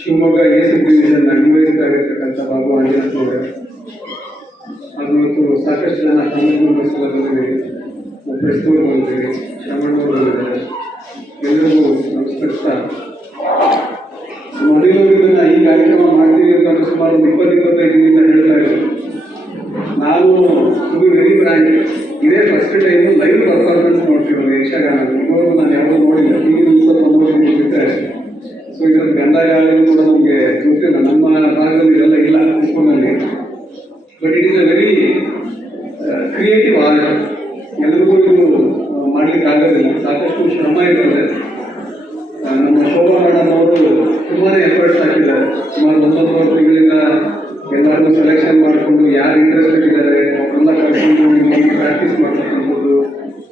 Shivamogga A subdivision ನಿರ್ವಹಿಸ್ತಾಗಿರ್ತಕ್ಕಂಥ ಬಾಬು ಆಂಜನೇಯನವರು ಅದು ಇವತ್ತು ಸಾಕಷ್ಟು ಜನ ಕಾಂಗ್ರೆಸ್ ಮೆಂಬರ್ಸ್ ಎಲ್ಲ ಬಂದಿದ್ದೀವಿ, ಪ್ರೆಸ್ನವ್ರು ಬಂದಿದ್ದೀವಿ, ಶ್ರವಣ್ಣವರು ಬಂದಿದ್ದಾರೆ. ಎಲ್ಲರಿಗೂ ನಮಸ್ಕರಿಸ್ತಾ ಮನೆಯವರಿದ್ದನ್ನು ಈ ಕಾರ್ಯಕ್ರಮ ಮಾಡ್ತೀವಿ ಅಂತ ಸುಮಾರು 20-25 ದಿನದಿಂದ ಹೇಳ್ತಾ ಇದ್ರು. ನಾನು ಟು ಬಿ ವೆರಿ ಫ್ರಾಂಕ್, ಇದೇ ಫಸ್ಟ್ ಟೈಮು ಲೈವ್ ಪರ್ಫಾರ್ಮೆನ್ಸ್ ನೋಡ್ತಿರೋದು ಯಕ್ಷಗಾನ. ಇವಾಗ ನಾನು ಯಾವುದೂ ನೋಡಿಲ್ಲ, ಟಿವಿ ಸ್ವಲ್ಪ ನೋಡಿದ್ದೀನಿ ಬಿಟ್ಟರೆ. ಸೊ ಇದರ ಗಂಧಗಾಳಿಗೂ ಕೂಡ ನಮಗೆ ಗೊತ್ತಿಲ್ಲ, ನಮ್ಮ ಭಾಗದಲ್ಲಿ ಇದೆಲ್ಲ ಇಲ್ಲ ಸ್ಕೂಲಲ್ಲಿ. But it is a very creative art. ಎಲ್ಲರಿಗೂ ಇದು ಮಾಡಲಿಕ್ಕೆ ಆಗೋದಿಲ್ಲ, ಸಾಕಷ್ಟು ಶ್ರಮ ಇರ್ತದೆ. ನಮ್ಮ ಶೋಭಾ ಮೇಡಮ್ ಅವರು ತುಂಬಾ ಎಫರ್ಟ್ಸ್ ಹಾಕಿದ್ದಾರೆ. ಸುಮಾರು 9 ತಿಂಗಳಿಂದ ಎಲ್ಲರೂ ಸೆಲೆಕ್ಷನ್ ಮಾಡಿಕೊಂಡು ಯಾರು ಇಂಟ್ರೆಸ್ಟೆಡ್ ಇದ್ದಾರೆ ಅವರೆಲ್ಲ ಕರ್ಕೊಂಡು ಪ್ರಾಕ್ಟೀಸ್ ಮಾಡ್ತಕ್ಕಂಥದ್ದು.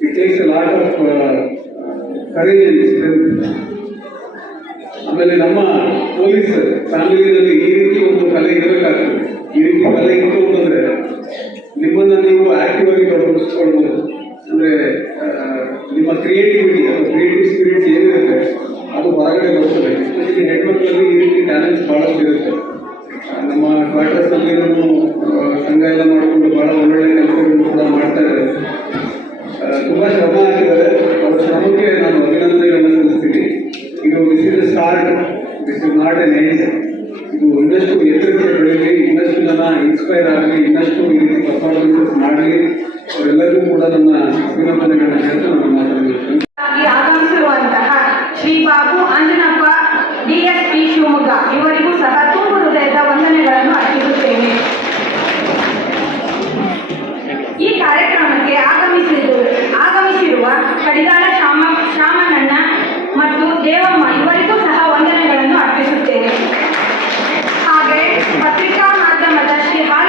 It takes a lot of courage and strength. ಆಮೇಲೆ ನಮ್ಮ ಪೊಲೀಸ್ ಫ್ಯಾಮಿಲಿಯಲ್ಲಿ ಈ ರೀತಿ ಒಂದು ಕಲೆ ಇರಬೇಕಾಗ್ತದೆ. ಈ ರೀತಿ ಕಲೆ ಇತ್ತು ಅಂತಂದರೆ ನಿಮ್ಮನ್ನು ನೀವು ಆಕ್ಟಿವ್ ಆಗಿ ತೊಡಗಿಸ್ಕೊಳ್ಬೋದು. ಅಂದರೆ ನಿಮ್ಮ ಕ್ರಿಯೇಟಿವಿಟಿ ಅಥವಾ ಕ್ರಿಯೇಟಿವ್ ಸ್ಪಿರಿಟ್ಸ್ ಏನಿರುತ್ತೆ ಅದು ಹೊರಗಡೆ ಬರ್ತದೆ. ಎಸ್ಪೆಷಲಿ ಹೆಣ್ಮಕ್ಳಲ್ಲಿ ಈ ರೀತಿ ಟ್ಯಾಲೆಂಟ್ಸ್ ಭಾಳಷ್ಟು ಇರುತ್ತೆ. ನಮ್ಮ ಕ್ವಾರ್ಟರ್ಸ್ನಲ್ಲಿ ಸಂಘ ಎಲ್ಲ ಮಾಡಿಕೊಂಡು ಭಾಳ ಒಳ್ಳೊಳ್ಳೆ ಕೆಲಸಗಳನ್ನು ಕೂಡ ಮಾಡ್ತಾ ಇದ್ದಾರೆ. ತುಂಬ ಶ್ರಮ ಹಾಕಿದ್ದಾರೆ. ಅವರ ಶ್ರಮಕ್ಕೆ ನಾನು ಅಭಿನಂದನೆಗಳನ್ನು ಸಲ್ಲಿಸ್ತೀನಿ. ಇದು this is a start, this is not an end. ಇದು ಇನ್ನಷ್ಟು ಎತ್ತರಕ್ಕೆ ಬೆಳೀಲಿ, ಇನ್ನಷ್ಟು ಜನ ಇನ್ಸ್ಪೈರ್ ಆಗಲಿ, ಇನ್ನಷ್ಟು ಈ ರೀತಿ ಪರ್ಫಾರ್ಮೆನ್ಸಸ್ ಮಾಡಲಿ. ಅವರೆಲ್ಲರಿಗೂ ಕೂಡ ನನ್ನ ಅಭಿನಂದನೆಗಳನ್ನು ಹೇಳ್ತಾ ನನ್ನ ಮಾತನಾಡುತ್ತೇನೆ. ಆಗಮಿಸಿರುವಂತಹ ಶ್ರೀ ಬಾಬು ಆಂಜನಪ್ಪ ಡಿಎಸ್ಪಿ ಶಿವಮೊಗ್ಗ ಇವರಿಗೂ ಸಹ ತುಂಬ ಹೃದಯದ ವಂದನೆಗಳನ್ನು ಅರ್ಪಿಸುತ್ತೇನೆ. ಈ ಕಾರ್ಯಕ್ರಮಕ್ಕೆ ಆಗಮಿಸಿರುವ ಕಡಿದಾಳ ಶ್ಯಾಮನಣ್ಣ ಮತ್ತು ದೇವಮ್ಮ ಇವರಿಗೂ ಸಹ ವಂದನೆಗಳನ್ನು ಅರ್ಪಿಸುತ್ತೇನೆ. ಹಾಗೆ ಪತ್ರಿಕಾ ಮಾಧ್ಯಮದ ಶ್ರೀ ಹಾಲ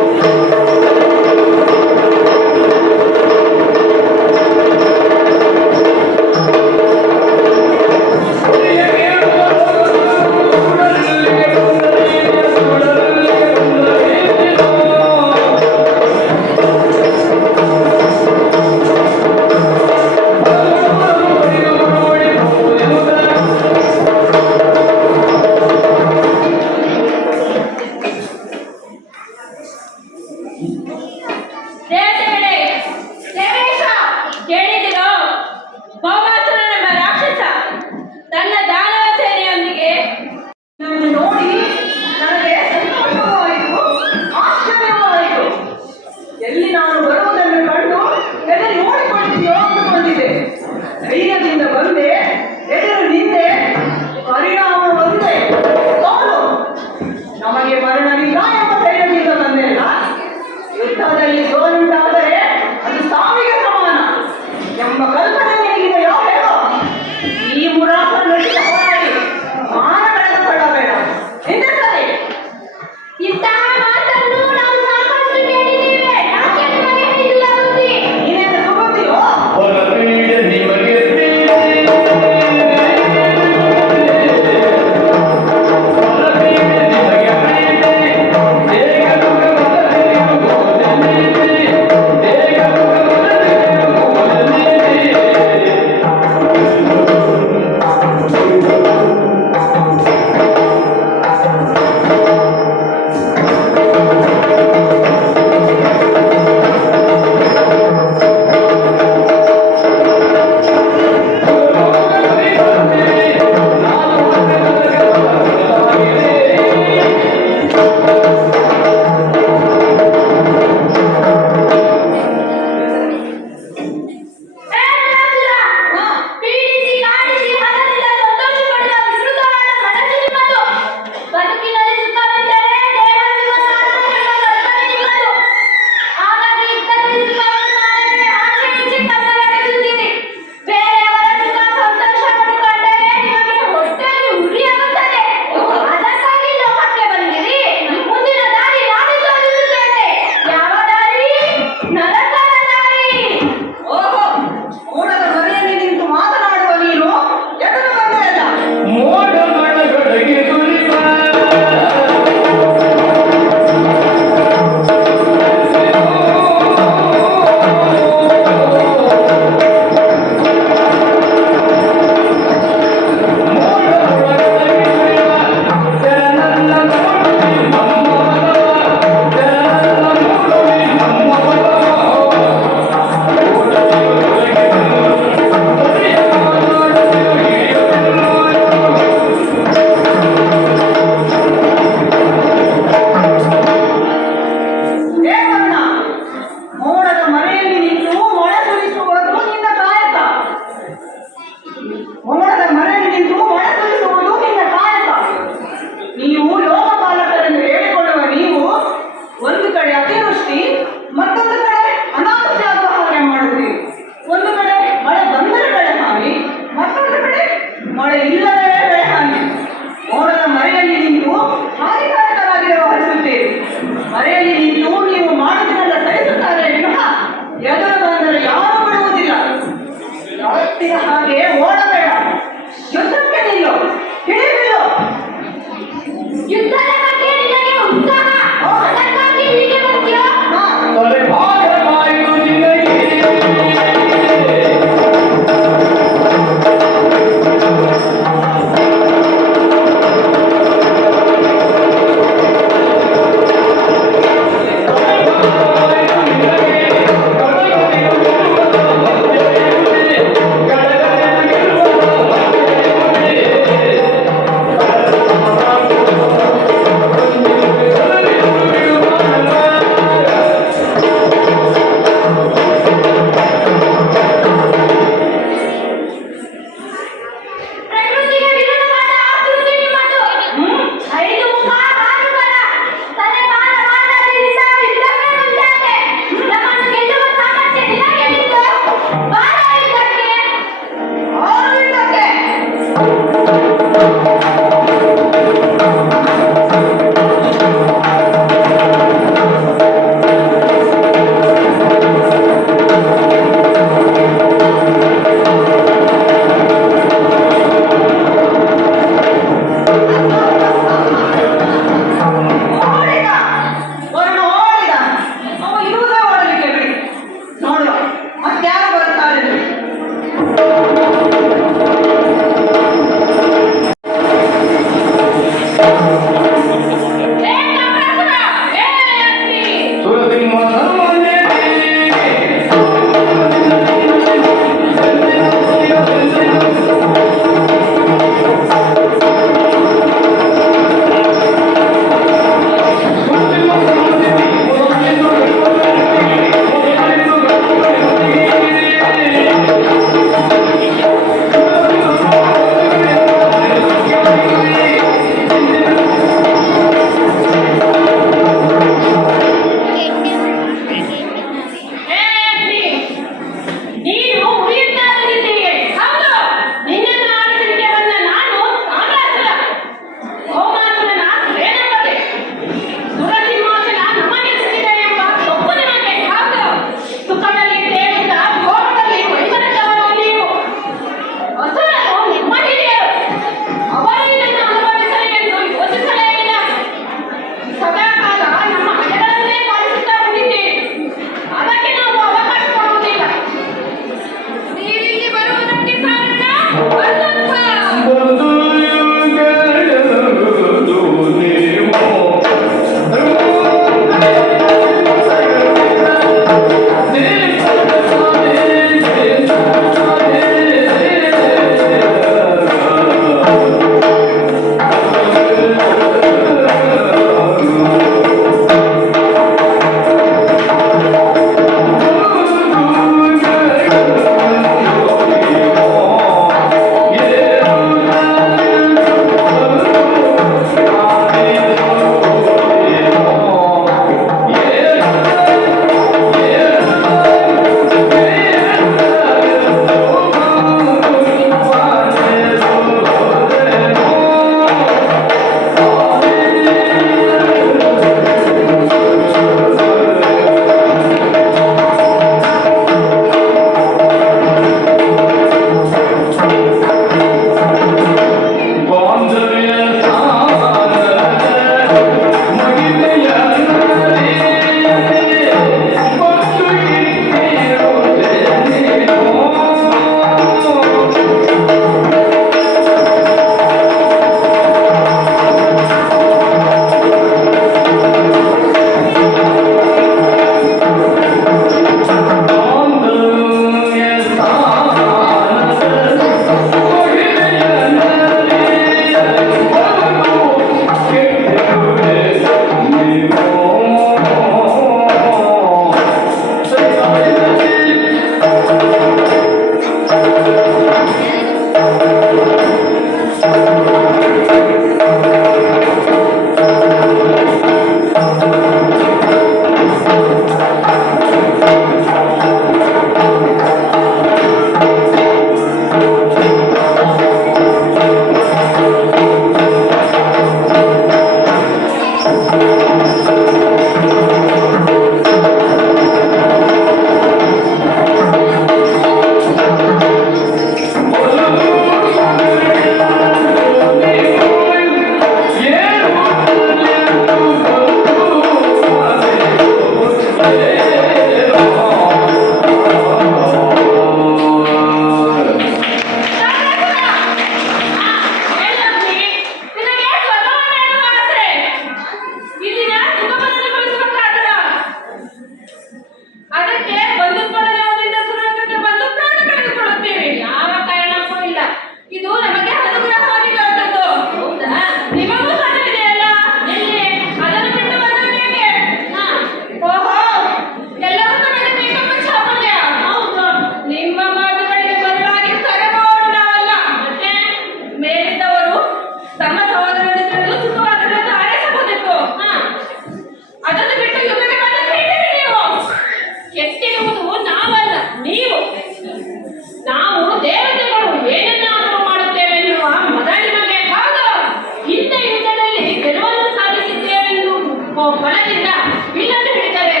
ಬಿಲ್ಲನ್ನು ಹಿಡಿದರೆ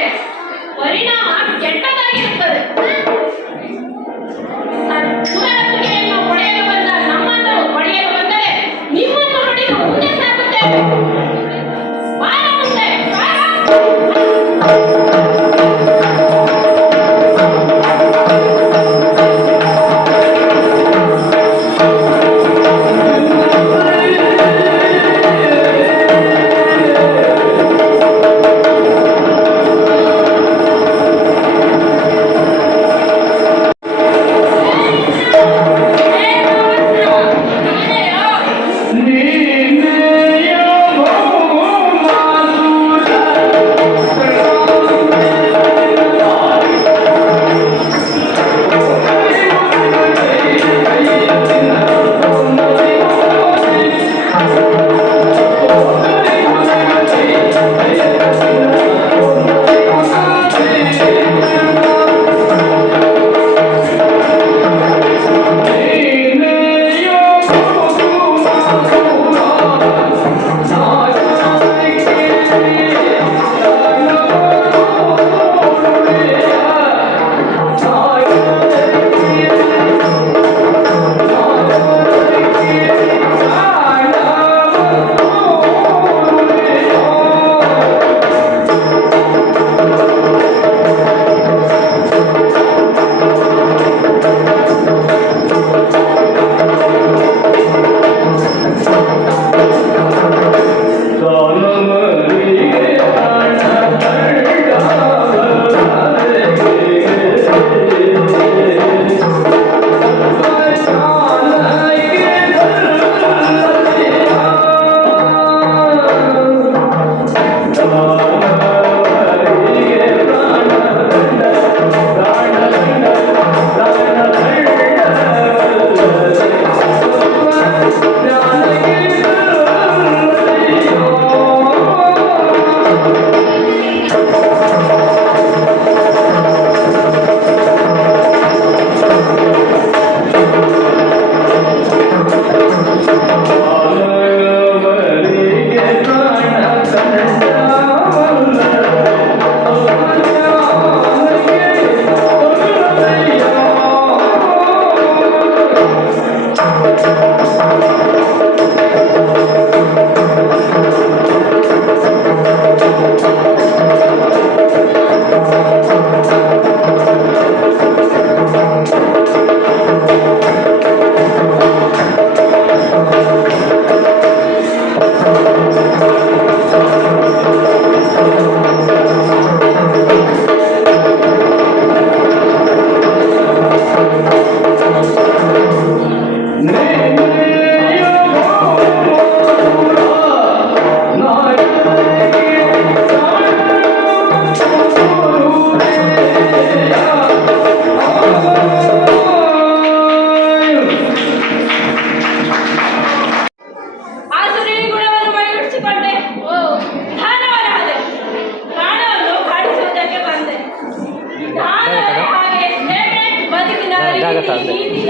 ಪರಿಣಾಮ ಕೆಟ್ಟದಾಗಿರುತ್ತದೆ. ಸುರರತ್ನಿಯನ್ನು ಪಡೆಯಲು ಬಂದ ನಮ್ಮನ್ನು ಪಡೆಯಲು ಬಂದರೆ ನಿಮ್ಮನ್ನು ಹೊಡೆದು ಮುಂದೆ ಸಾಗುತ್ತೇವೆ. ಬಾರ ಮುಂದೆ, ಬಾರ.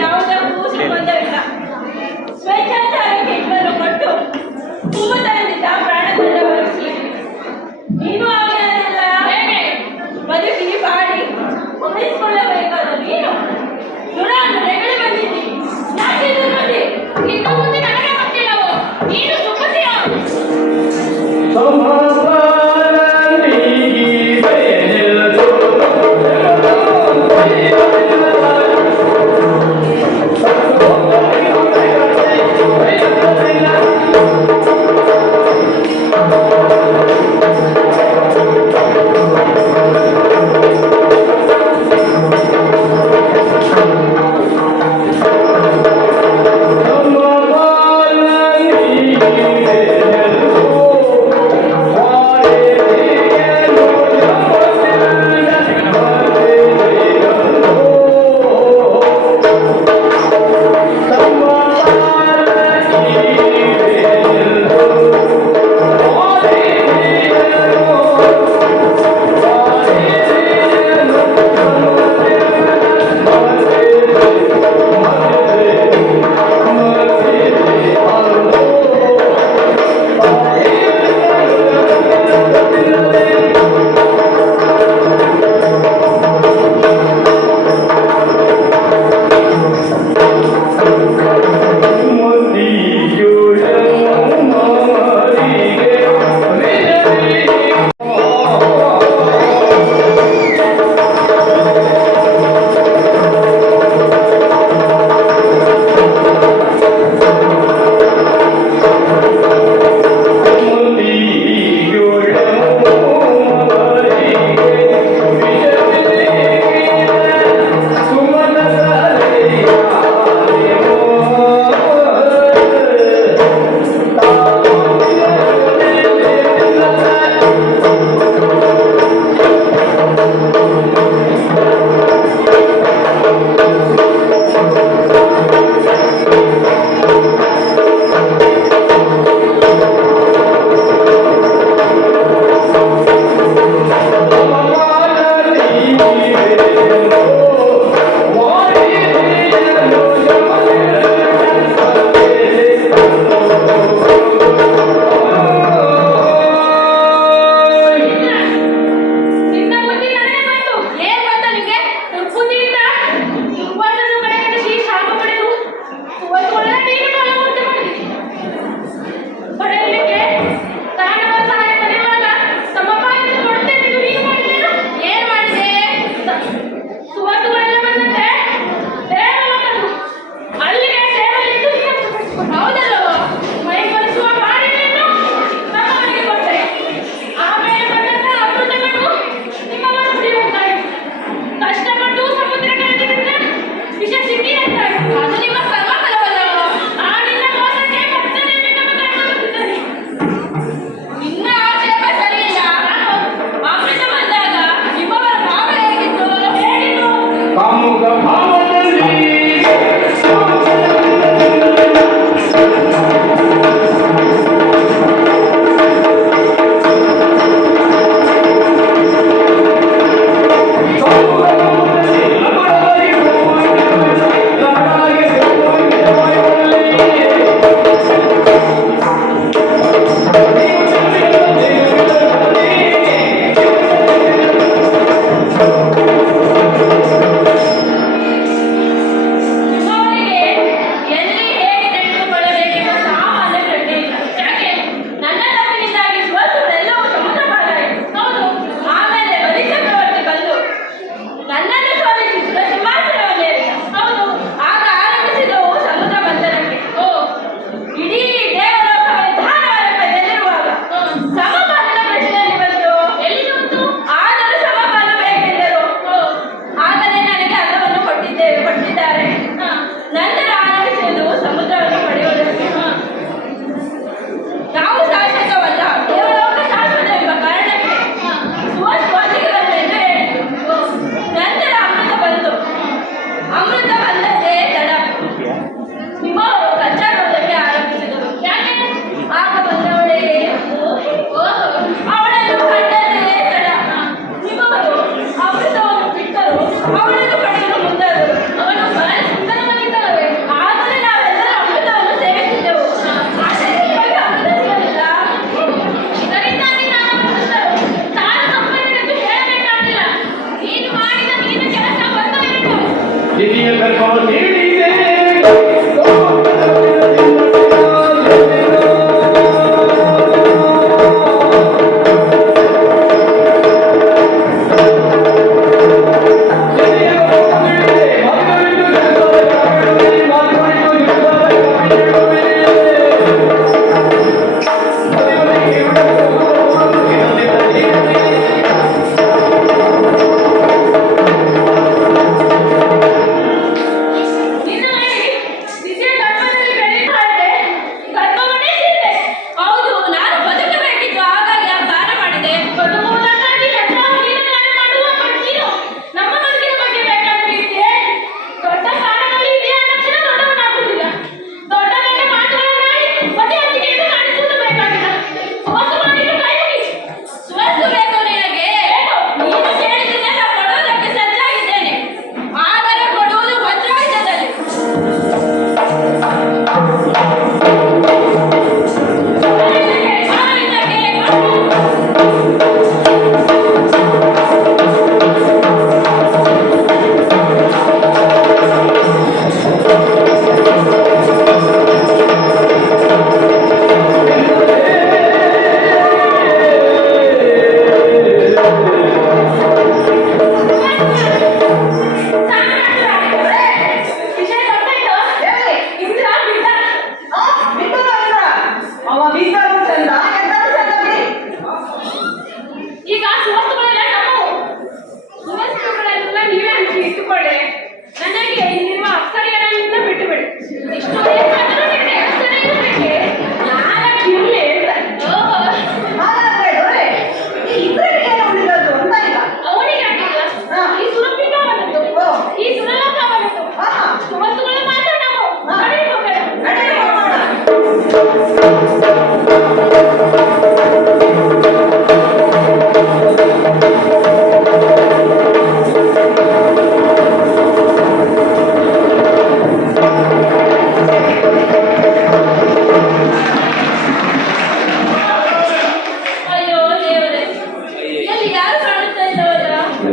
ಯಾವುದಕ್ಕೂ ಸಂಬಂಧವಿಲ್ಲ. ಸ್ವೇಚ್ಛಾಚಾರಕ್ಕೆ ಇಬ್ಬರು ಕೊಟ್ಟು ಕುಮ್ಮತನದಿಂದ ಪ್ರಾಣದಂಡ ಭರಿಸಲಿ. ನೀನು ಅವನಲ್ಲ ಬದುಕಿ ಬಾಡಿ ಉಳಿಸಿಕೊಳ್ಳಬೇಕಾದ ನೀನು ದುರಾನು ನೆಗಳಿ ಬಂದಿದ್ದಿ. ಯಾಕೆ ದುರ್ಮತಿ? ಇನ್ನು ಮುಂದೆ ನನಗೆ ಗೊತ್ತಿಲ್ಲವೋ? ನೀನು ಸುಮ್ಮನೆಯ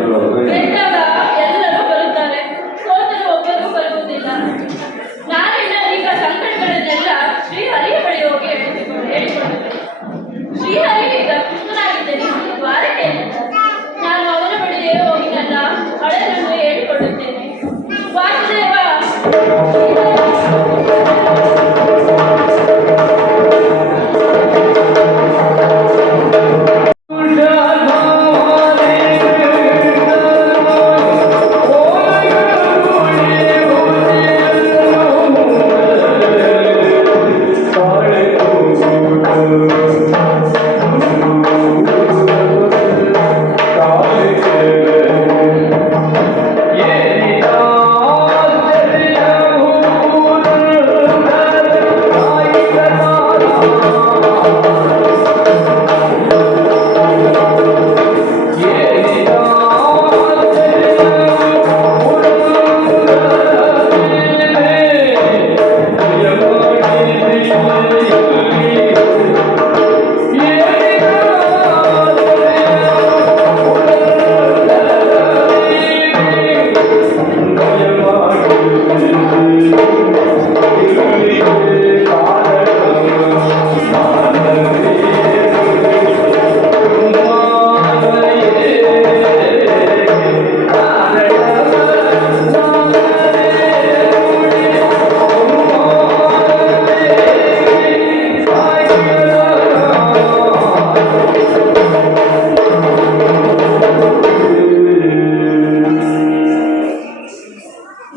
ಗೆದ್ದಾಗ ಎಲ್ಲರೂ ಬರುತ್ತಾರೆ, ಸೋತರು ಒಬ್ಬರೂ ಬರುವುದಿಲ್ಲ. ನಾನಿನ್ನ ಈಗ ಸಂಕಟಗಳನ್ನೆಲ್ಲ ಶ್ರೀಹರಿಯ ಬಳಿ ಹೋಗಿ ಹೇಳಿಕೊಳ್ಳುತ್ತೇನೆ. ಶ್ರೀಹರಿ ಈಗ ಕೃಷ್ಣನಾಗಿದ್ದರೆ ದ್ವಾರಕೆಯಲ್ಲಿದ್ದ. ನಾನು ಅವನ ಬಳಿಯೇ ಹೋಗಿ ನನ್ನ ಹಳೆಯನ್ನು ಹೇಳಿಕೊಳ್ಳುತ್ತೇನೆ. ವಾಸುದೇವ,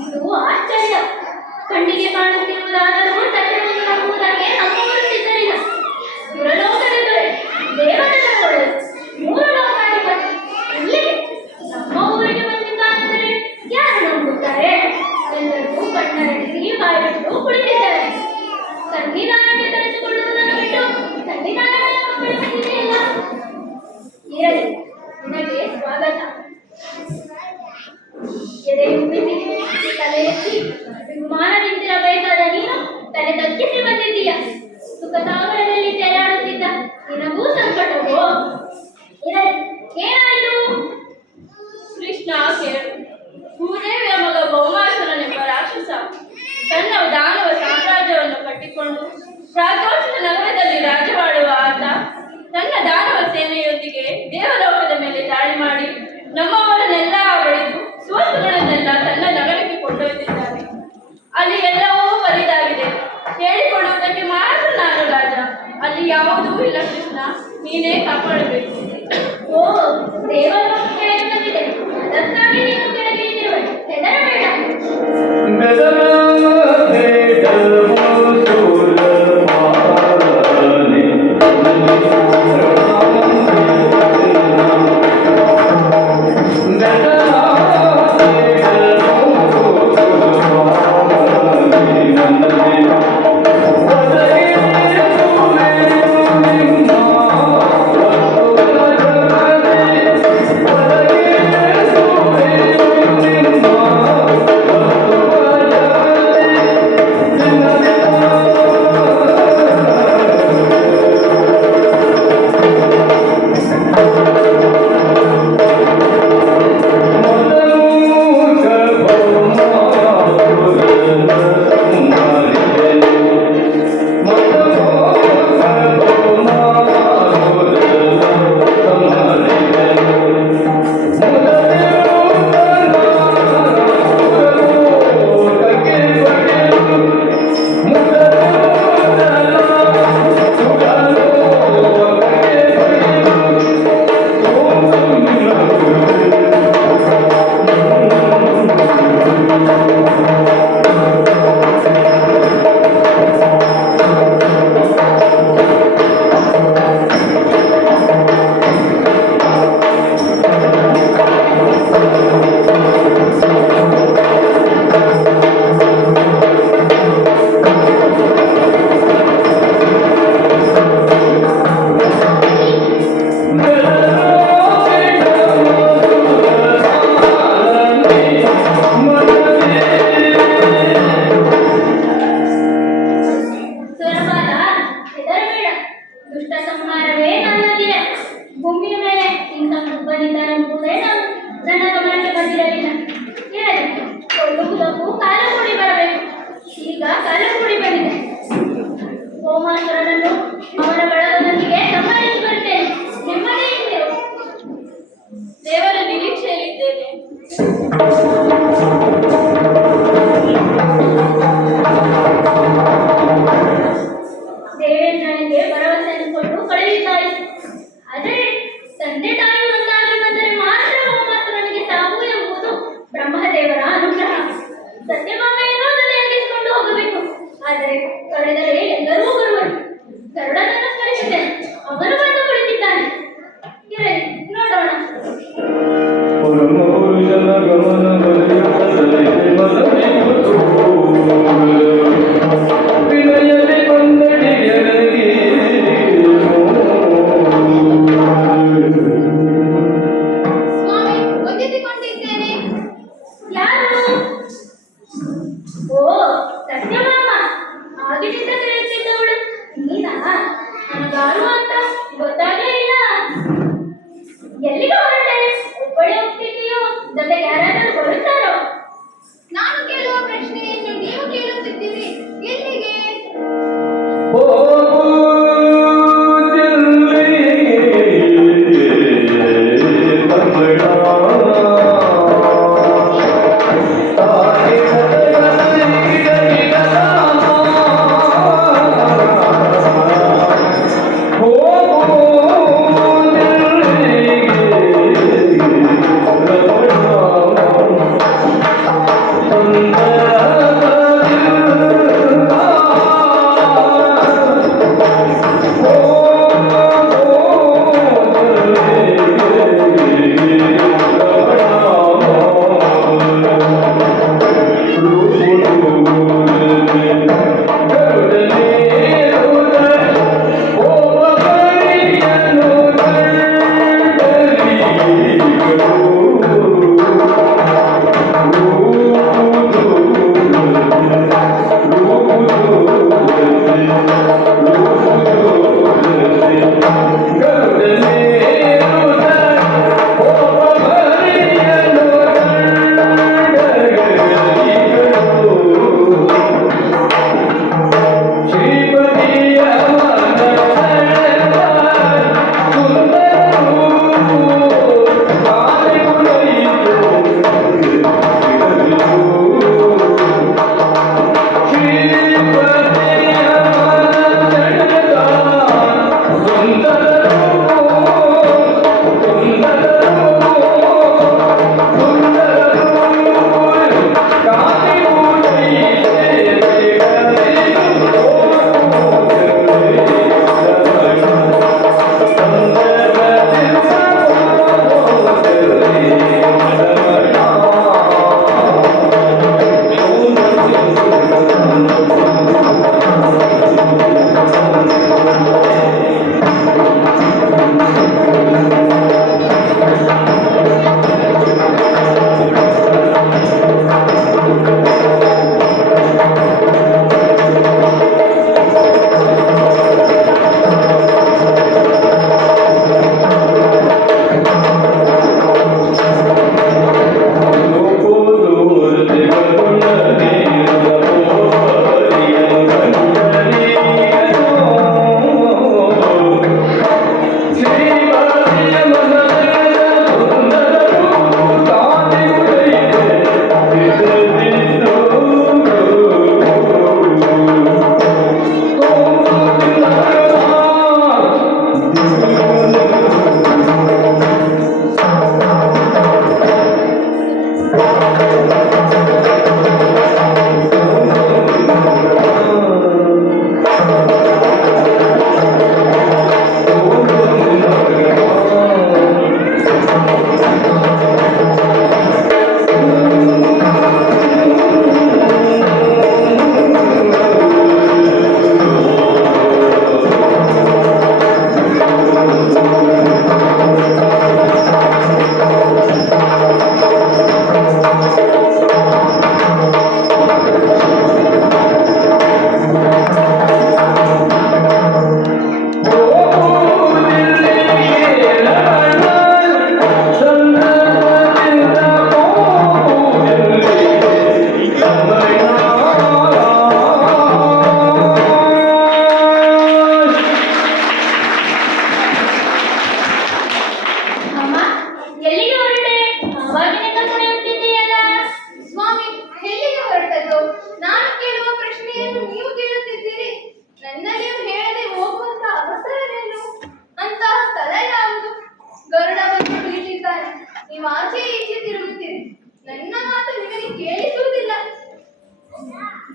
ಇದು ಆಶ್ಚರ್ಯ. ಕಣ್ಣಿಗೆ ಕಾಣುತ್ತಿರುವುದಾದರೂ ಸತ್ಯವನ್ನು ನಂಬುವುದಕ್ಕೆ ನಮ್ಮವರು ಸಿದ್ಧರಿಲ್ಲ. ಸುರಲೋಕದ ದೊರೆ, ದೇವತೆಗಳು, ಮೂರು ಲೋಕಾಧಿಪತಿ ಇಲ್ಲಿಗೆ ನಮ್ಮ ಊರಿಗೆ ಬಂದಿದ್ದಾನೆಂದರೆ ಯಾರು ನಂಬುತ್ತಾರೆ? ಎಲ್ಲರೂ ಕಣ್ಣರಳಿಸಿ ಬಾಯಿಬಿಟ್ಟು ಕುಳಿತಿದ್ದಾರೆ. ಸಂವಿಧಾನಕ್ಕೆ ತರಿಸಿಕೊಳ್ಳುವುದನ್ನು ಬಿಟ್ಟು ಸಂವಿಧಾನವನ್ನು ಬಂದಿದೆಯಲ್ಲ. ಇರಲಿ, ನಿನಗೆ ಸ್ವಾಗತ. ಎದೆ ಉಬ್ಬಿಸಿ ತಲೆ ಎತ್ತಿ ವಿಮಾನದಿಂದಿರಬೇಕಾದ ನೀನು ತಲೆ ತಗ್ಗಿಸಿ ಬಂದಿದ್ದೀಯ. ಸುಖ ಸಾಗರದಲ್ಲಿ ತೆರೆಯಾಡುತ್ತಿದ್ದ ನಿನಗೂ ಸಂಕಟವೋ? ಏನಾಯಿತು? ಕೃಷ್ಣ ಕೇಳು. ಭೂದೇವಿಯ ಮಗ ಭೌಮಾಸುರನೆಂಬ ರಾಕ್ಷಸ ತನ್ನ ದಾನವ ಸಾಮ್ರಾಜ್ಯವನ್ನು ಕಟ್ಟಿಕೊಂಡು ಪ್ರಾಚೋಚಿತ ನಗರದಲ್ಲಿ ರಾಜ್ಯವಾಡುವ ಆತ ತನ್ನ ದಾನವ ಸೇನೆಯೊಂದಿಗೆ ದೇವಲೋಕದ ಮೇಲೆ ದಾಳಿ ಮಾಡಿ ನಮ್ಮವರನ್ನೆಲ್ಲ ಬಡಿದು ಸುವಸ್ತುಗಳನ್ನೆಲ್ಲ ತನ್ನ ನಗರಕ್ಕೆ ಕೊಂಡೊಯ್ದಿದ್ದಾನೆ. ಅಲ್ಲಿ ಎಲ್ಲವೂ ಬರಿದಾಗಿದೆ. ಹೇಳಿಕೊಳ್ಳುವುದಕ್ಕೆ ಮಾತ್ರ ನಾನು ರಾಜ. ಜೊತೆಗೆ ಯಾರಾದರೂ ಬರುತ್ತಾರೋ? ನಾನು ಕೇಳುವ ಪ್ರಶ್ನೆಯನ್ನು ನೀವು ಕೇಳುತ್ತಿದ್ದೀರಿ, ಎಲ್ಲಿಗೆ?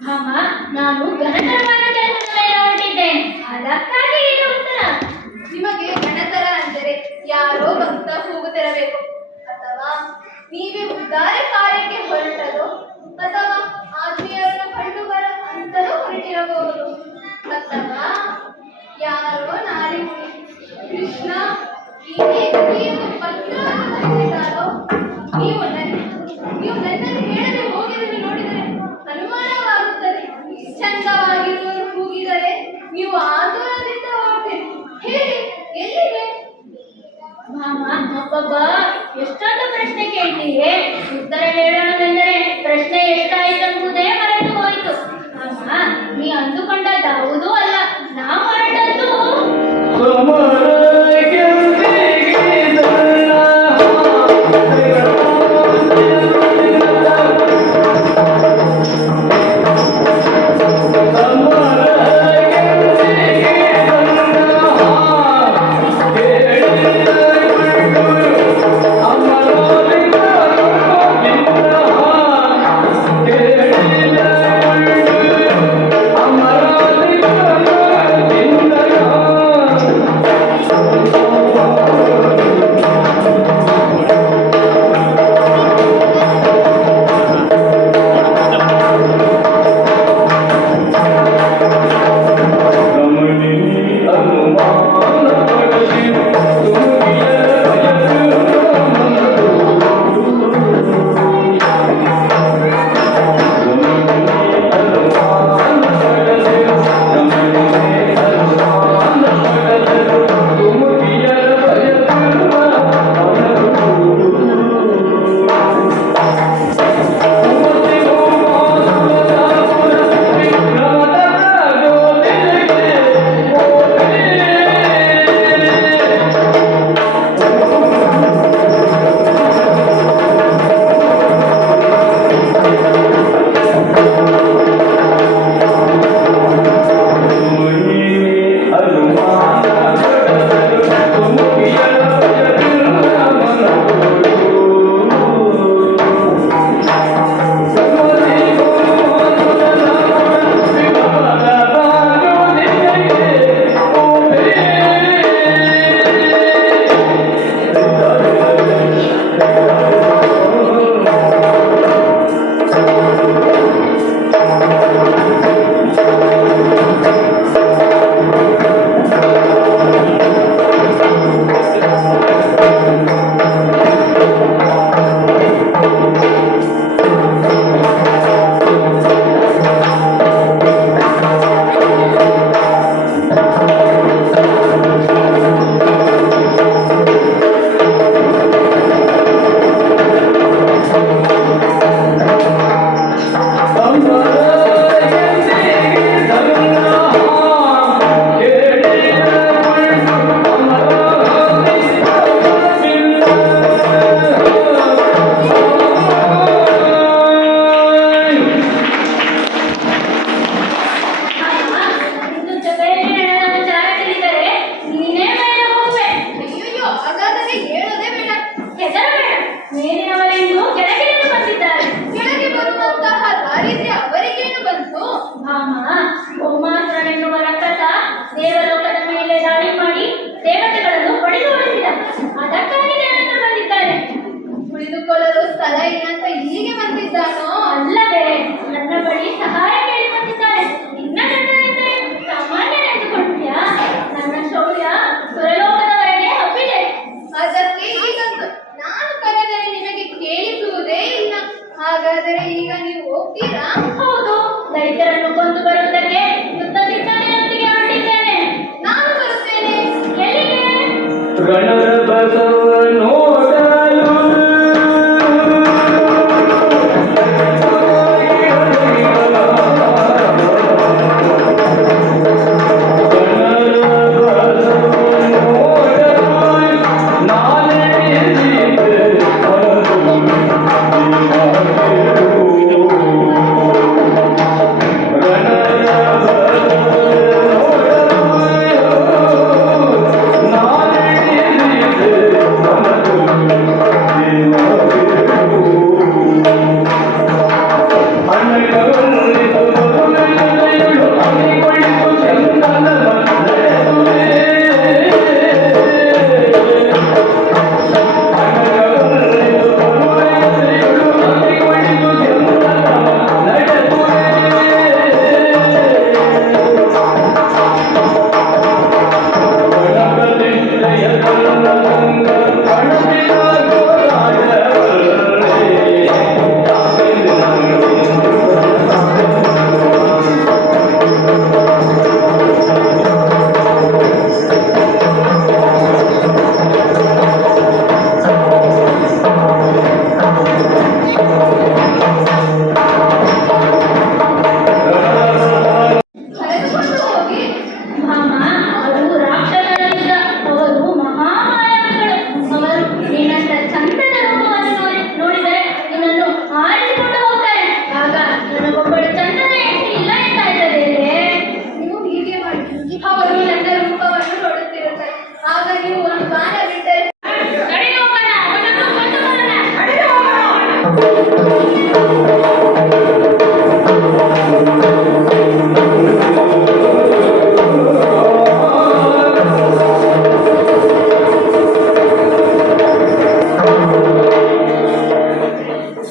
ಭಾಮ, ನಾನು ಘನತರವಾದ ಕೆಲಸದಲ್ಲಿ ಹೊರಟಿದ್ದೇನೆ, ಅದಕ್ಕಾಗಿ ಇದು ಉತ್ತರ. ನಿಮಗೆ ಗಣತರ ಅಂದರೆ ಯಾರೋ ಭಕ್ತ ಕೂಗುತ್ತಿರಬೇಕು, ಅಥವಾ ನೀವೇ ಉದ್ಧಾರ ಕಾರ್ಯಕ್ಕೆ ಹೊರಟರು, ಅಥವಾ ಆತ್ಮೀಯರನ್ನು ಕಂಡು ಬರ ಅಂತಲೂ ಹೊರಟಿರಬಹುದು, ಅಥವಾ ಯಾರೋ ನಾರಿ ಕೃಷ್ಣ ನೀವು ಪತ್ರವನ್ನು ಬರೆದಿದ್ದಾರೋ, ನೀವು ನನ್ನನ್ನು ಹೇಳದೆ ಹೋಗಿದ್ದನ್ನು ನೋಡಿದರೆ ಅನುಮಾನವಾಗುತ್ತದೆ. ಚಂದವಾಗಿರುವರು ಎಷ್ಟೊಂದು ಪ್ರಶ್ನೆ ಕೇಳ್ತೀಯೇ ಉತ್ತರ ಹೇಳೋಣವೆಂದರೆ ಪ್ರಶ್ನೆ ಎಷ್ಟಾಯಿತೆಂಬುದೇ ಮರೆತು ಹೋಯಿತು. ಅಮ್ಮ, ನೀ ಅಂದುಕೊಂಡದ್ದಾವುದೂ ಅಲ್ಲ. ನಾವು ಹೊರಟದ್ದು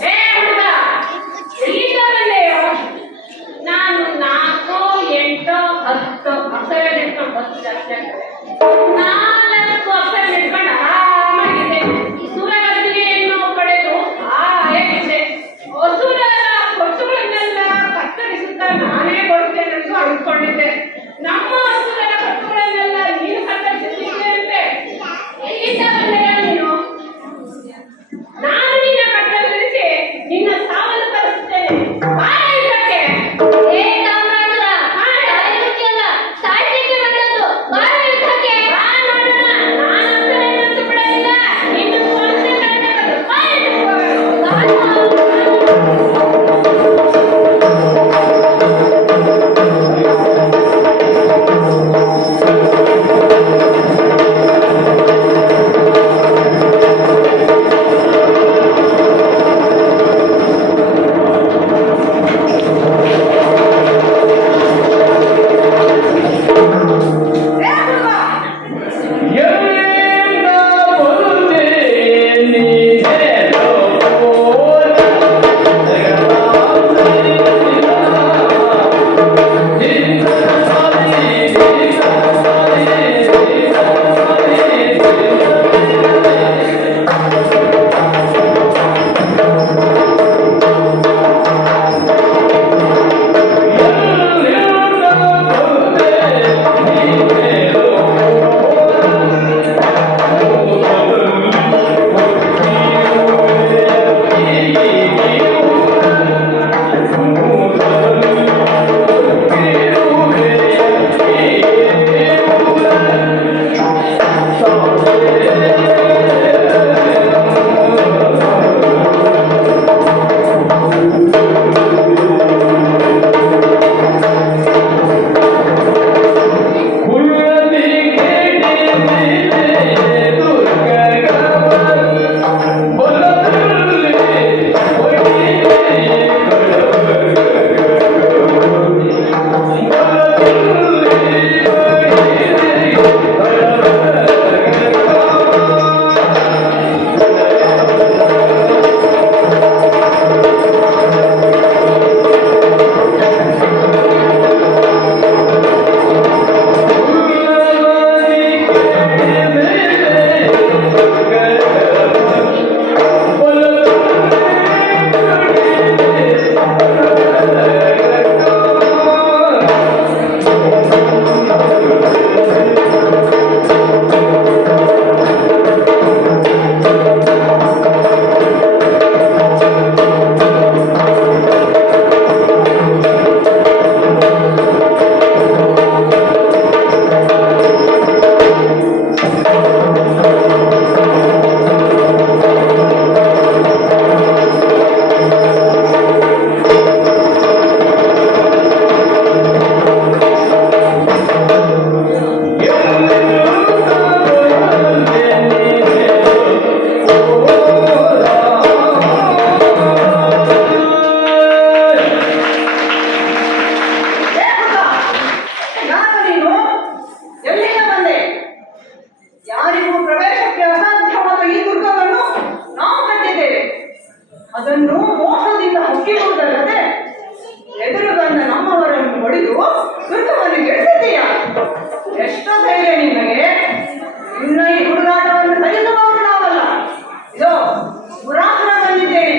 ಏ ಹುಡುಗ, ಎಲ್ಲಿಂದ ಬಂದೆಯೋ? ನಾನು 4, 8, 10 ಅಕ್ಷರ ಹಿಡ್ಕೊಂಡು ಬರ್ತಿದ್ದೆ ಅಷ್ಟೇ. 4 ಅಕ್ಷರ ಹಿಡ್ಕೊಂಡು ಆರಾಮಾಗಿದ್ದೆ. ಸುರಗತಿಯನ್ನು ಪಡೆದು ಹೇಗಿದ್ದೆ. ಹಸುರ ಕತ್ತುಗಳನ್ನೆಲ್ಲ ಕತ್ತರಿಸುತ್ತಾ ನಾನೇ ಬರುತ್ತೇನೆಂದು ಅಂದ್ಕೊಂಡಿದ್ದೆ. ನಮ್ಮ ಹಸುರ ಕತ್ತುಗಳನ್ನೆಲ್ಲ ನೀನು ಕತ್ತರಿಸುತ್ತಿದ್ದೆ ಅಂತೆ. ಎಲ್ಲಿಂದ ಬಂದೆಯೋ ನೀನು? ನಾನು ನಿನ್ನ ಕತ್ತರಿಸಿ ನಿನ್ನ ಸಾವನ್ನು ತರಿಸುತ್ತೇನೆ. ಬಾರ ಇದಕ್ಕೆ. ಏ ಕಾಮರಾಜರ, ಸಾಯೋದಕ್ಕೆಲ್ಲ ಸಾಯ್ಲಿಕ್ಕೆ ಬಂದದ್ದು. ಬಾರ ಯುದ್ಧಕ್ಕೆ. ಬಾ ನೋಡೋಣ. ನಾನು ಅಸಲೇನಂತೂ ಬಿಡಲಿಲ್ಲ. ನಿನ್ನ ಸ್ವಂತ ಕಣ್ಣಗಳು. ಬಾ ಇದಕ್ಕೆ. ಅದನ್ನು ಮೋಸದಿಂದ ಮುಕ್ಕಿರುವುದಲ್ಲದೆ ಎದುರು ಬಂದ ನಮ್ಮವರನ್ನು ಹೊಡೆದು ದುರ್ಗವನ್ನು ಗೆಲ್ಲಿಸಿದೆಯಾ? ಎಷ್ಟೋ ಧೈರ್ಯ ನಿಮಗೆ? ಇನ್ನು ಈ ಹುಡುಗಾಟವನ್ನು ಸಹಿಸುವವರು ನಾವಲ್ಲ. ಇದೋ ಪುರಾತನ ಬಂದಿದ್ದೇನೆ,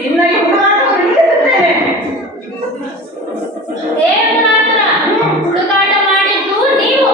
ನಿನ್ನ ಈ ಹುಡುಗಾಟವನ್ನು ನಿಲ್ಲಿಸುತ್ತೇನೆ. ಹುಡುಗಾಟ ಮಾಡಿದ್ದು ನೀವು.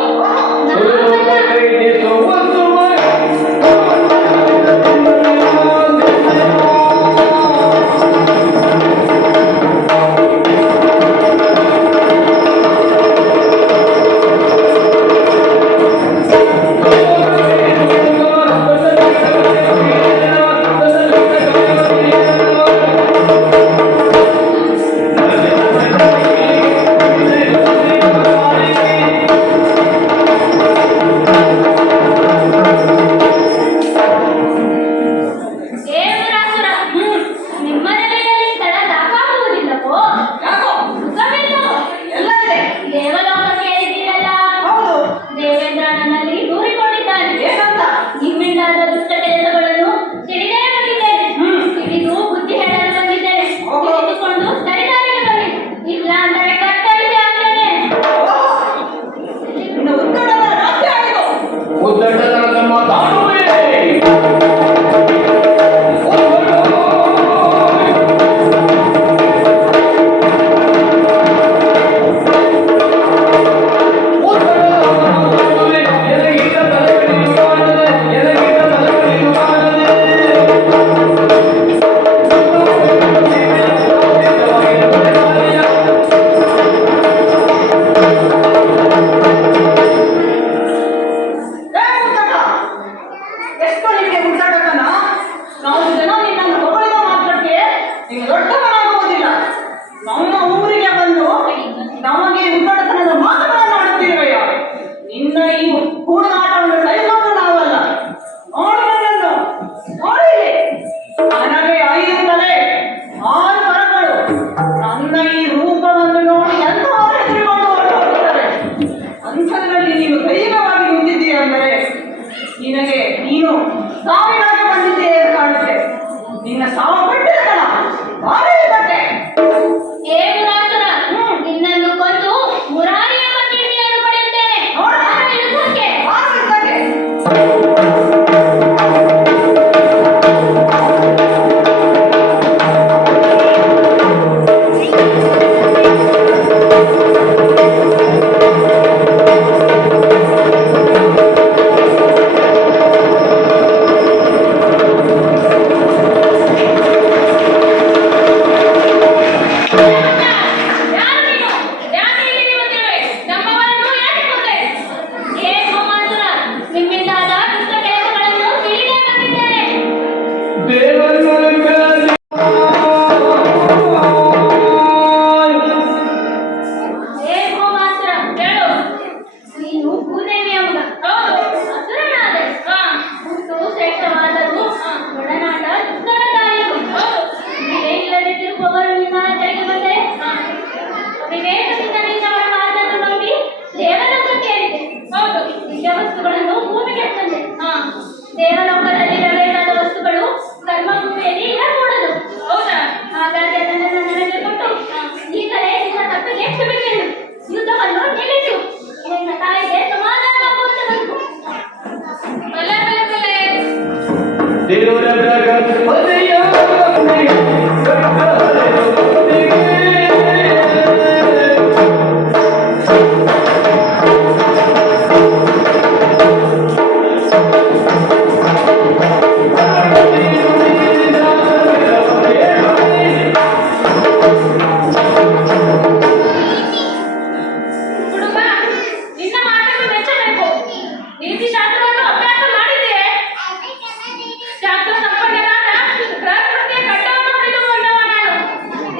ಏ ಭೂಮಾಸುರ, ಕೇಳು. ನೀನು ಭೂದೇವಿಯ ಮಗ. ಹೌದು. ಅಸುರನಾದೆ. ಹುಟ್ಟು ಶ್ರೇಷ್ಠವಾದರೂ ಒಡನಾಟ ದುಷ್ಟರದಾಯವು. ವಿವೇಕ ಇಲ್ಲದೆ ತಿರುಗುವವರು ನಿಮ್ಮ ಆಚರಣೆಗೆ ಬಂದರೆ ವಿವೇಕದಿಂದ ನಿನ್ನವರ ಮಾತನ್ನು ನಂಬಿ ದೇವಲೋಕಕ್ಕೆ ಏರಿದೆ. ಹೌದು. ದಿವ್ಯ ವಸ್ತುಗಳನ್ನು ಭೂಮಿಗೆ ತಂದೆ. ದೇವಲೋಕದಲ್ಲಿರಬೇಕಾದ ವಸ್ತುಗಳು ಕರ್ಮ ಭೂಮಿಯಲ್ಲಿ ಇರಕೂಡದು. ಹೌದಾ? ಹಾಗಾಗಿ ಅದನ್ನು ನನಗೆ ಕೊಟ್ಟು ಈಗಲೇ ನಿನ್ನ ತಪ್ಪಿಗೆ ಕ್ಷಮೆ ಕೇಳು. ಯುದ್ಧವನ್ನು ನಿಲ್ಲಿಸು. ನಿನ್ನ ತಾಯಿಗೆ ಸಮಾಧಾನವಾಗುವಂತೆ ಬಂತು. ಬಲೆ ಬಲೆ ಬಲೆ. ಹುಡುಗ, ನಿನ್ನ ಮಾತನ್ನು ಮೆಚ್ಚಬೇಕು. ನೀತಿಶಾಸ್ತ್ರವನ್ನು ಅಭ್ಯಾಸ ಮಾಡಿದೆಯೇ? ಶಾಸ್ತ್ರ ಸಂಪನ್ನನಾದ ರಾಷ್ಟ್ರಕ್ಕೆ ಖಡ್ಗವನ್ನು ಹಿಡಿದುಕೊಂಡವ ನಾನು.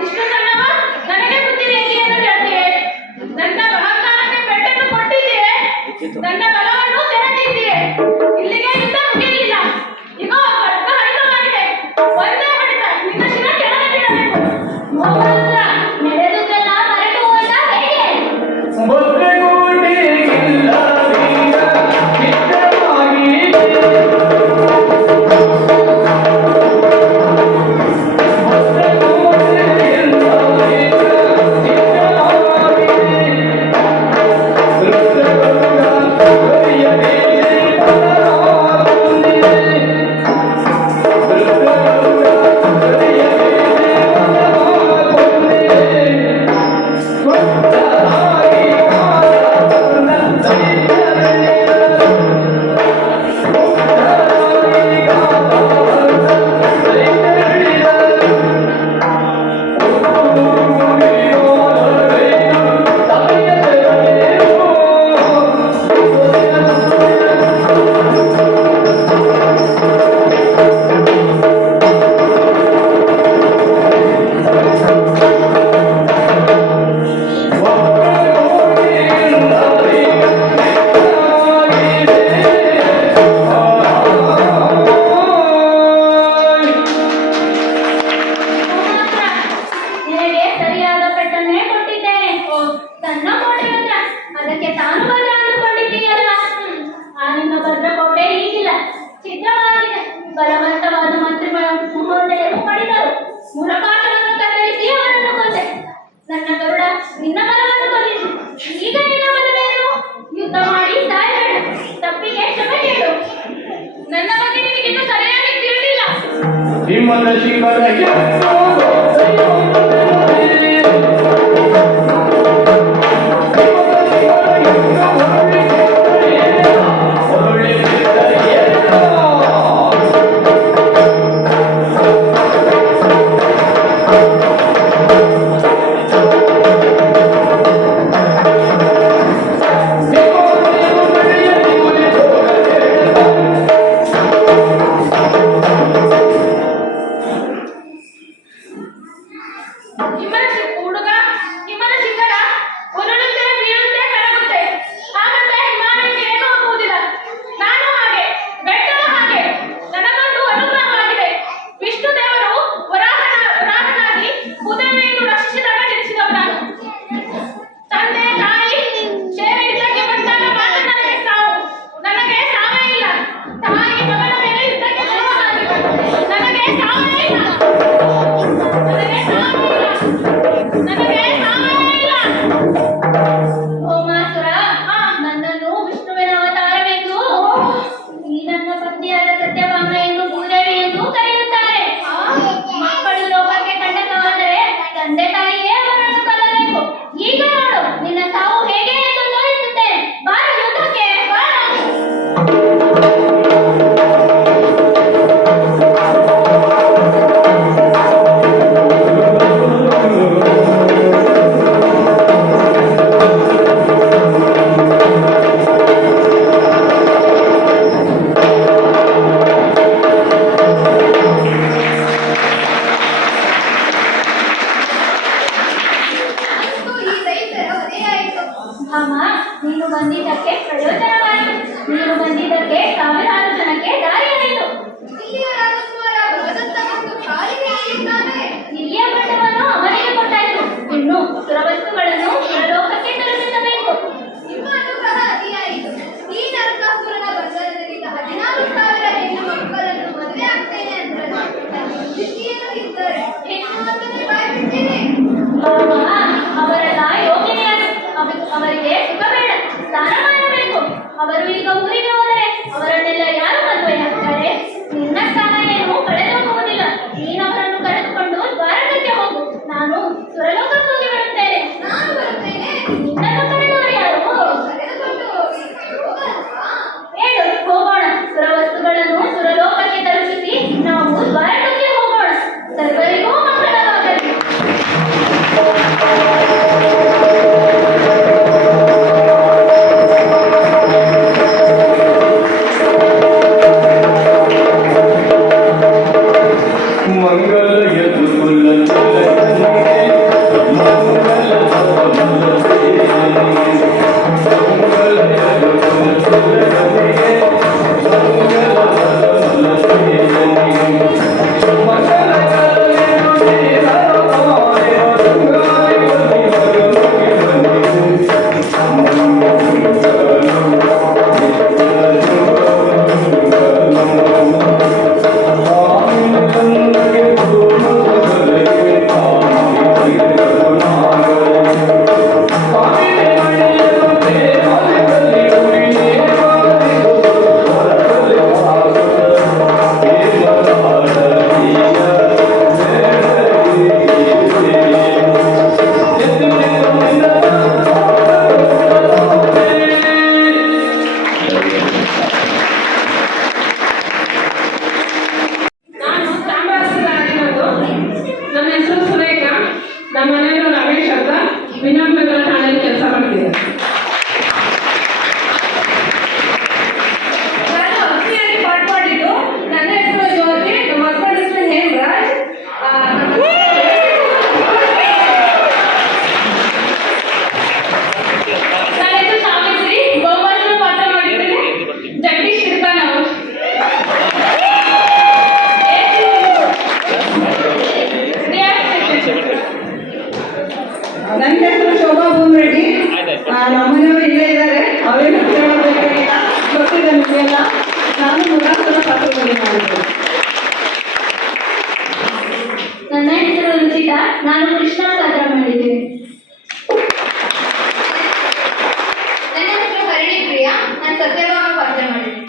ಇಷ್ಟು ಸಣ್ಣವ, ನನಗೆ ಬುದ್ಧಿರೇಖೆಯನ್ನು ಹೇಳ್ತೀಯೆ. ನನ್ನ ಅಹಂಕಾರಕ್ಕೆ ಪೆಟ್ಟನ್ನು ಕೊಟ್ಟಿದ್ದೀಯೆ. ನನ್ನ ಬಲವನ್ನು ತೆರೆದಿದ್ದೀಯೆ. ಇಲ್ಲಿಗೆ ಯುದ್ಧ ಮುಗಿಯಲಿಲ್ಲ. ಇಗೋ ಖಡ್ಗ ಹರಿತವಾಗಿದೆ. ಒಂದೇ ಹೊಡೆತ ನಿನ್ನ ಶಿರ ಕೆಳಗೆ ಬೀಳಬೇಕು. ಮೋಹನಸುರ, ನಡೆದುದೆಲ್ಲ ಮರೆತು ಹೋಯ್ತಾ ಹೇಗೆ? ಭೂಮಾಸುರ, ನಿನಗೆ ಸರಿಯಾದ ಪೆಟ್ಟನ್ನೇ ಕೊಟ್ಟಿದ್ದೇನೆ. ತನ್ನ ಕೋಟೆ ಭದ್ರ, ಅದಕ್ಕೆ ತಾನು ಭದ್ರ ಅಂದುಕೊಂಡಿದ್ದೀಯಲ್ಲ. ಆ ನಿಮ್ಮ ಭದ್ರಕೋಟೆ ಈಗಿಲ್ಲ, ಛಿದ್ರವಾಗಿದೆ. ಬಲವಂತವಾದ ಮಂತ್ರಿಗಳ ಮಹೋದಯರು ಪಡಿದರು. ಮುರಕಾಟವನ್ನು ಕತ್ತರಿಸಿ ಅವರನ್ನು ಕೊಂದೆ. ನನ್ನ ಗರುಡ ನಿನ್ನ ಬಲವನ್ನು ಕೊಲ್ಲಿಸಿ. ಈಗ ನಿನ್ನ ಬಲವೇನು? ಯುದ್ಧ ಮಾಡಿ ಸಾಯಬೇಡ. ತಪ್ಪಿಗೆ ಕ್ಷಮೆ ಕೇಳು. ನನ್ನ ಬಗ್ಗೆ ನಿನಗಿನ್ನೂ ಸರಿಯಾಗಿ ತಿಳಿದಿಲ್ಲ. ನಿಮ್ಮನ್ನ ಶಿವನ ವಂದನೆ ಮಾಡುತ್ತೇನೆ. ನನ್ನ ಹೆಸರು ರುಚಿತಾ, ನಾನು ಕೃಷ್ಣ ಪಾತ್ರ ಮಾಡಿದ್ದೇನೆ. ನನ್ನ ಹೆಸರು ಹರಿಣಿ ಪ್ರಿಯಾ, ನಾನು ಸತ್ಯಭಾಮ ಪಾತ್ರ ಮಾಡಿದ್ದೇನೆ.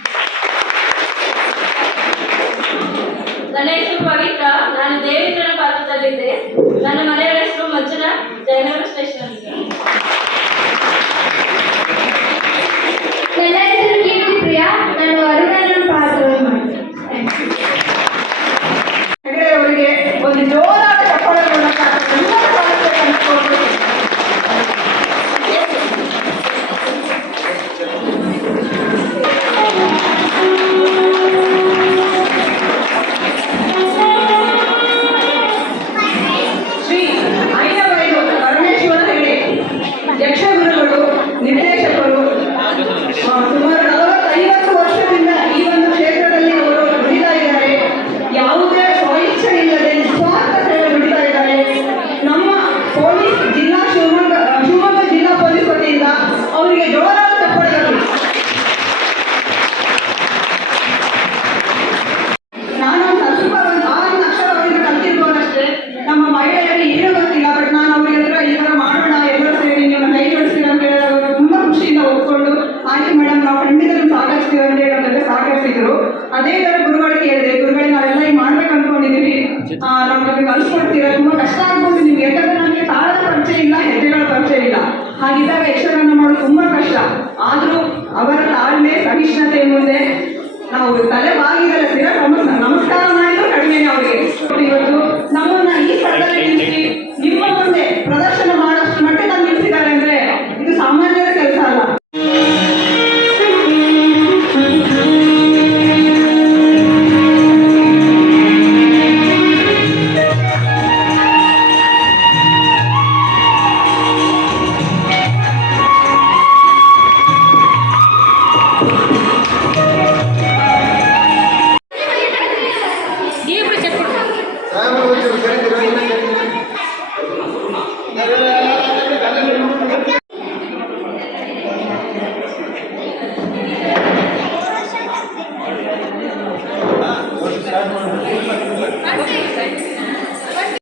ನನ್ನ ಹೆಸರು ಪವಿತ್ರ, ನಾನು ದೇವೇಂದ್ರನ ಪಾತ್ರದಲ್ಲಿದ್ದೆ. ನನ್ನ ಮನೆಯವರ ಹೆಸರು ಮಂಜುನಾ, ಜಯನಗರ ಸ್ಟೇಷನ್. ನನ್ನ ಹೆಸರು ಕೀರ್ತಿ ಪ್ರಿಯಾ, ನಾನು ಅರುಣನ ಪಾತ್ರವನ್ನು ಮಾಡಿದ್ದೇನೆ. ಹೆಗಡೆ ಅವರಿಗೆ ಒಂದು ಜೋರಾದ ಚಪ್ಪಾಳೆ ಮೂಲಕ ಎಲ್ಲರ ಸಾಹಿತ್ಯವನ್ನು ಕೋರುತ್ತೇನೆ. ಶ್ರೀ ಐನವೈದು ಪರಮೇಶ್ವರ ಹೆಗಡೆ ಯಕ್ಷಗುರುಗಳು, ನಿರ್ದೇಶಕರು. ಸುಮಾರು 40-50 ವರ್ಷದಿಂದ ಈ ಒಂದು ಕ್ಷೇತ್ರದಲ್ಲಿ ಅವರು ದುಡಿತಾ ಇದ್ದಾರೆ. ಯಾವುದೇ ಸ್ವಇಚ್ಛೆ ಇಲ್ಲದೆ ನಿಸ್ವಾರ್ಥ ಸೇವೆ ದುಡಿತಾ ಇದ್ದಾರೆ. ನಮ್ಮ ಪೊಲೀಸ್ ಜಿಲ್ಲಾ ಶಿವಮೊಗ್ಗ ಜಿಲ್ಲಾ ಪೊಲೀಸ್ ವತಿಯಿಂದ ಅವರಿಗೆ ಜೋರಾದ ಚಪ್ಪಾಳೆಗಳು. ನಾನು ಸ್ವಲ್ಪ ಒಂದು 6 ಅಕ್ಷರವನ್ನು ಕಲ್ತಿರ್ಬೋದಷ್ಟೇ. ನಮ್ಮ ಮಹಿಳೆಯರಿಗೆ ಏನೂ ಗೊತ್ತಿಲ್ಲ. ಬಟ್ ನಾನು ಅವ್ರ ಹತ್ರ ಈ ಥರ ಮಾಡೋಣ, ಎಲ್ಲರೂ ಸೇರಿ ನೀವು ಕೈ ಜೋಡಿಸ್ತೀರ ಅಂತ ಹೇಳಿದಾಗ ಅವರು ತುಂಬ ಖುಷಿಯಿಂದ ಒಪ್ಕೊಂಡು ಆಯ್ತು ಮೇಡಮ್ ನಾವು ಖಂಡಿತರು ಸಾಗಿಸ್ತೀವಿ ಅಂತ ಹೇಳಿ ನಮ್ಮ ಜೊತೆ ಸಾಗಿಸಿದ್ರು. ಅದೇ ಥರ ಗುರುಗಳಿಗೆ ಹೇಳಿದೆ, ಗುರುಗಳಿಗೆ ನಾವೆಲ್ಲ ಈಗ ಮಾಡ್ಬೇಕು ಅನ್ಕೊಂಡಿದ್ದೀವಿ, ನಮ್ಗೆ ಕಲಿಸ್ಕೊಡ್ತೀರಾ, ತುಂಬ ಕಷ್ಟ ಆಗ್ಬೋದು ನಿಮ್ಗೆ, ಯಾಕಂದ್ರೆ ನಮಗೆ ತಾಳದ ಪರಿಚಯ ಇಲ್ಲ, ಹೆಜ್ಜೆಗಳ ಪರಿಚಯ ಇಲ್ಲ. ಹಾಗಿದ್ದಾಗ ಯಕ್ಷಗಾನ ಮಾಡೋದು ತುಂಬ ಕಷ್ಟ. ಆದರೂ ಅವರ ತಾಳ್ಮೆ ಸಹಿಷ್ಣುತೆ ಮುಂದೆ ನಾವು ತಲೆ ಬಾಗಿದಲ್ಲ ಸ್ಥಿರ ನಮಸ್ಕಾರ ಮಾಡಿದ್ರು ಕಡಿಮೆನೆ ಅವರಿಗೆ. ಇವತ್ತು ನಮ್ಮನ್ನ ಈ ಸ್ಥಳದಲ್ಲಿ ನಿಲ್ಲಿಸಿ ನಿಮ್ಮ ಮುಂದೆ ಪ್ರದರ್ಶನ ಮಾಡೋಷ್ಟು ಮಟ್ಟಿಗೆ ನಾವು ನಿಲ್ಲಿಸಿದ್ದಾರೆ ಅಂದ್ರೆ ಇದು ಸಾಮಾನ್ಯರ ಕೆಲಸ ಅಲ್ಲ. ಇಬ್ರು ಚಪ್ಪಾಳೆ. ಸಾಹೇಬ್ರು